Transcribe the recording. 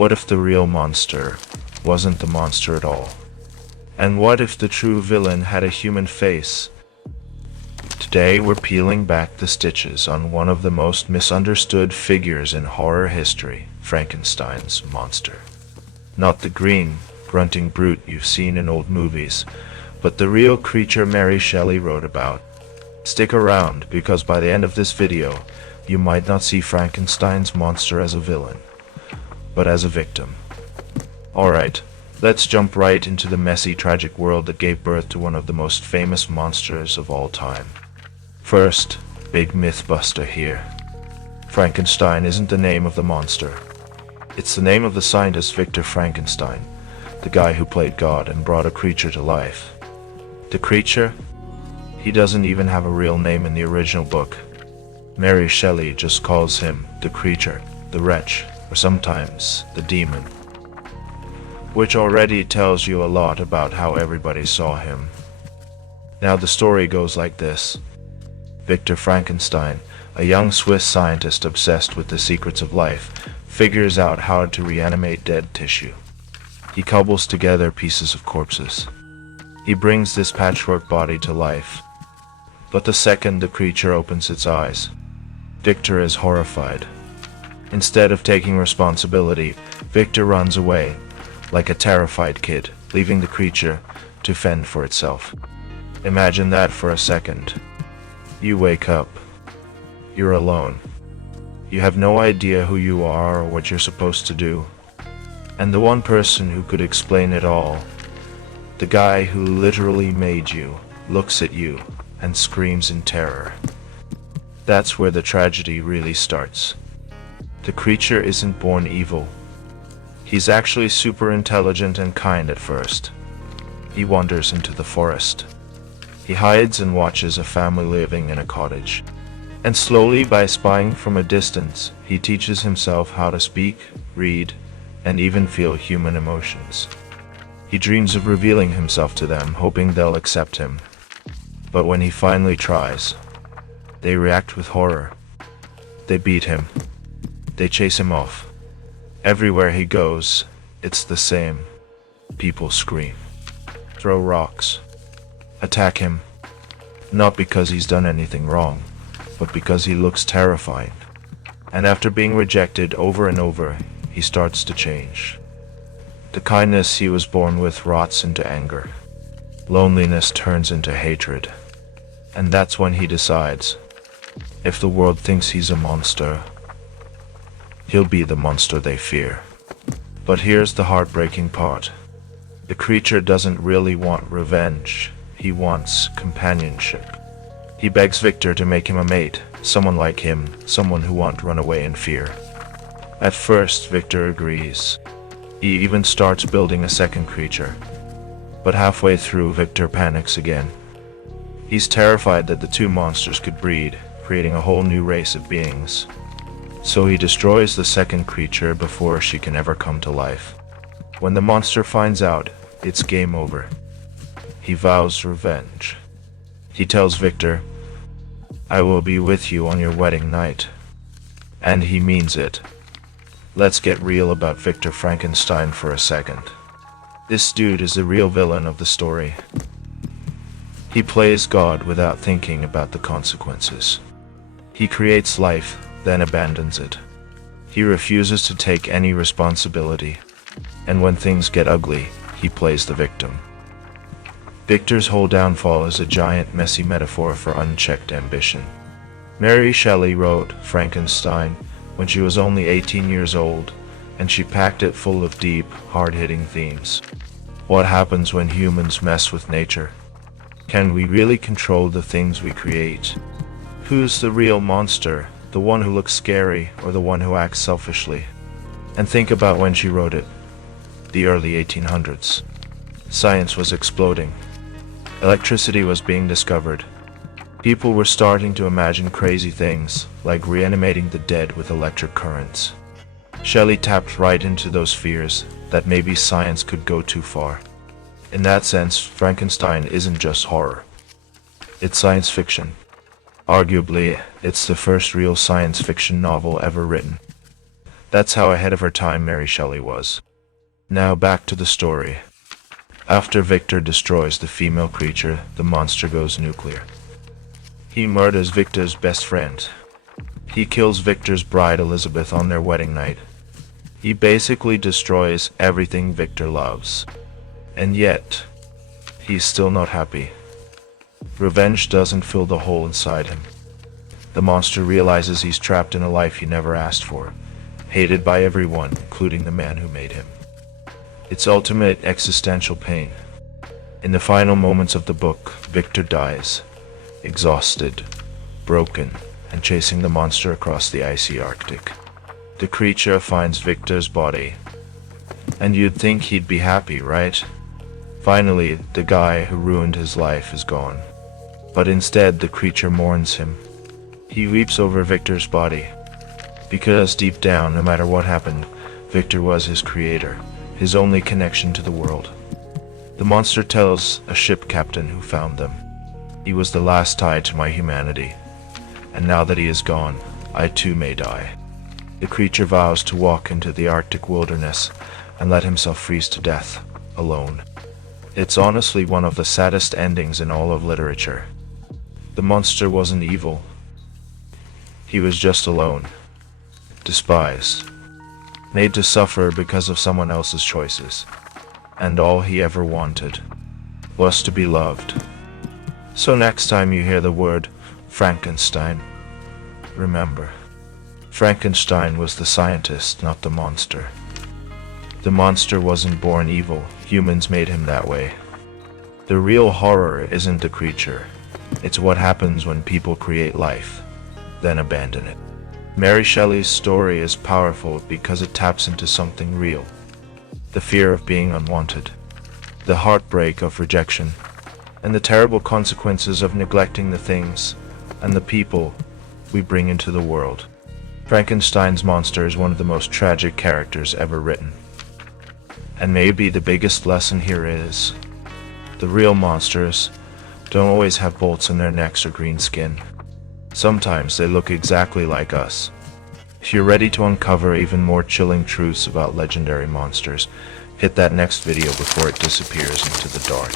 What if the real monster wasn't the monster at all? And what if the true villain had a human face? Today we're peeling back the stitches on one of the most misunderstood figures in horror history, Frankenstein's monster. Not the green, grunting brute you've seen in old movies, but the real creature Mary Shelley wrote about. Stick around, because by the end of this video, you might not see Frankenstein's monster as a villain, but as a victim. Alright, let's jump right into the messy, tragic world that gave birth to one of the most famous monsters of all time. First, big mythbuster here. Frankenstein isn't the name of the monster. It's the name of the scientist Victor Frankenstein, the guy who played God and brought a creature to life. The creature? He doesn't even have a real name in the original book. Mary Shelley just calls him the creature, the wretch, or sometimes the demon. Which already tells you a lot about how everybody saw him. Now the story goes like this. Victor Frankenstein, a young Swiss scientist obsessed with the secrets of life, figures out how to reanimate dead tissue. He cobbles together pieces of corpses. He brings this patchwork body to life. But the second the creature opens its eyes, Victor is horrified. Instead of taking responsibility, Victor runs away, like a terrified kid, leaving the creature to fend for itself. Imagine that for a second. You wake up. You're alone. You have no idea who you are or what you're supposed to do. And the one person who could explain it all, the guy who literally made you, looks at you and screams in terror. That's where the tragedy really starts. The creature isn't born evil. He's actually super intelligent and kind at first. He wanders into the forest. He hides and watches a family living in a cottage. And slowly, by spying from a distance, he teaches himself how to speak, read, and even feel human emotions. He dreams of revealing himself to them, hoping they'll accept him. But when he finally tries, they react with horror. They beat him. They chase him off. Everywhere he goes, it's the same. People scream, throw rocks, attack him. Not because he's done anything wrong, but because he looks terrifying. And after being rejected over and over, he starts to change. The kindness he was born with rots into anger. Loneliness turns into hatred. And that's when he decides, if the world thinks he's a monster, he'll be the monster they fear. But here's the heartbreaking part. The creature doesn't really want revenge. He wants companionship. He begs Victor to make him a mate, someone like him, someone who won't run away in fear. At first, Victor agrees. He even starts building a second creature. But halfway through, Victor panics again. He's terrified that the two monsters could breed, creating a whole new race of beings. So he destroys the second creature before she can ever come to life. When the monster finds out, it's game over. He vows revenge. He tells Victor, "I will be with you on your wedding night." And he means it. Let's get real about Victor Frankenstein for a second. This dude is the real villain of the story. He plays God without thinking about the consequences. He creates life, then abandons it. He refuses to take any responsibility. And when things get ugly, he plays the victim. Victor's whole downfall is a giant, messy metaphor for unchecked ambition. Mary Shelley wrote Frankenstein when she was only 18 years old, and she packed it full of deep, hard-hitting themes. What happens when humans mess with nature? Can we really control the things we create? Who's the real monster, the one who looks scary or the one who acts selfishly? And think about when she wrote it, the early 1800s. Science was exploding. Electricity was being discovered. People were starting to imagine crazy things, like reanimating the dead with electric currents. Shelley tapped right into those fears that maybe science could go too far. In that sense, Frankenstein isn't just horror. It's science fiction. Arguably, it's the first real science fiction novel ever written. That's how ahead of her time Mary Shelley was. Now back to the story. After Victor destroys the female creature, the monster goes nuclear. He murders Victor's best friend. He kills Victor's bride Elizabeth on their wedding night. He basically destroys everything Victor loves. And yet, he's still not happy. Revenge doesn't fill the hole inside him. The monster realizes he's trapped in a life he never asked for, hated by everyone, including the man who made him. It's ultimate existential pain. In the final moments of the book, Victor dies, exhausted, broken, and chasing the monster across the icy Arctic. The creature finds Victor's body, and you'd think he'd be happy, right? Finally, the guy who ruined his life is gone. But instead, the creature mourns him. He weeps over Victor's body, because deep down, no matter what happened, Victor was his creator, his only connection to the world. The monster tells a ship captain who found them, "He was the last tie to my humanity, and now that he is gone, I too may die." The creature vows to walk into the Arctic wilderness and let himself freeze to death, alone. It's honestly one of the saddest endings in all of literature. The monster wasn't evil. He was just alone, despised, made to suffer because of someone else's choices, and all he ever wanted was to be loved. So next time you hear the word Frankenstein, remember, Frankenstein was the scientist, not the monster. The monster wasn't born evil, humans made him that way. The real horror isn't the creature, it's what happens when people create life, then abandon it. Mary Shelley's story is powerful because it taps into something real. The fear of being unwanted, the heartbreak of rejection, and the terrible consequences of neglecting the things and the people we bring into the world. Frankenstein's monster is one of the most tragic characters ever written. And maybe the biggest lesson here is, the real monsters don't always have bolts in their necks or green skin. Sometimes they look exactly like us. If you're ready to uncover even more chilling truths about legendary monsters, hit that next video before it disappears into the dark.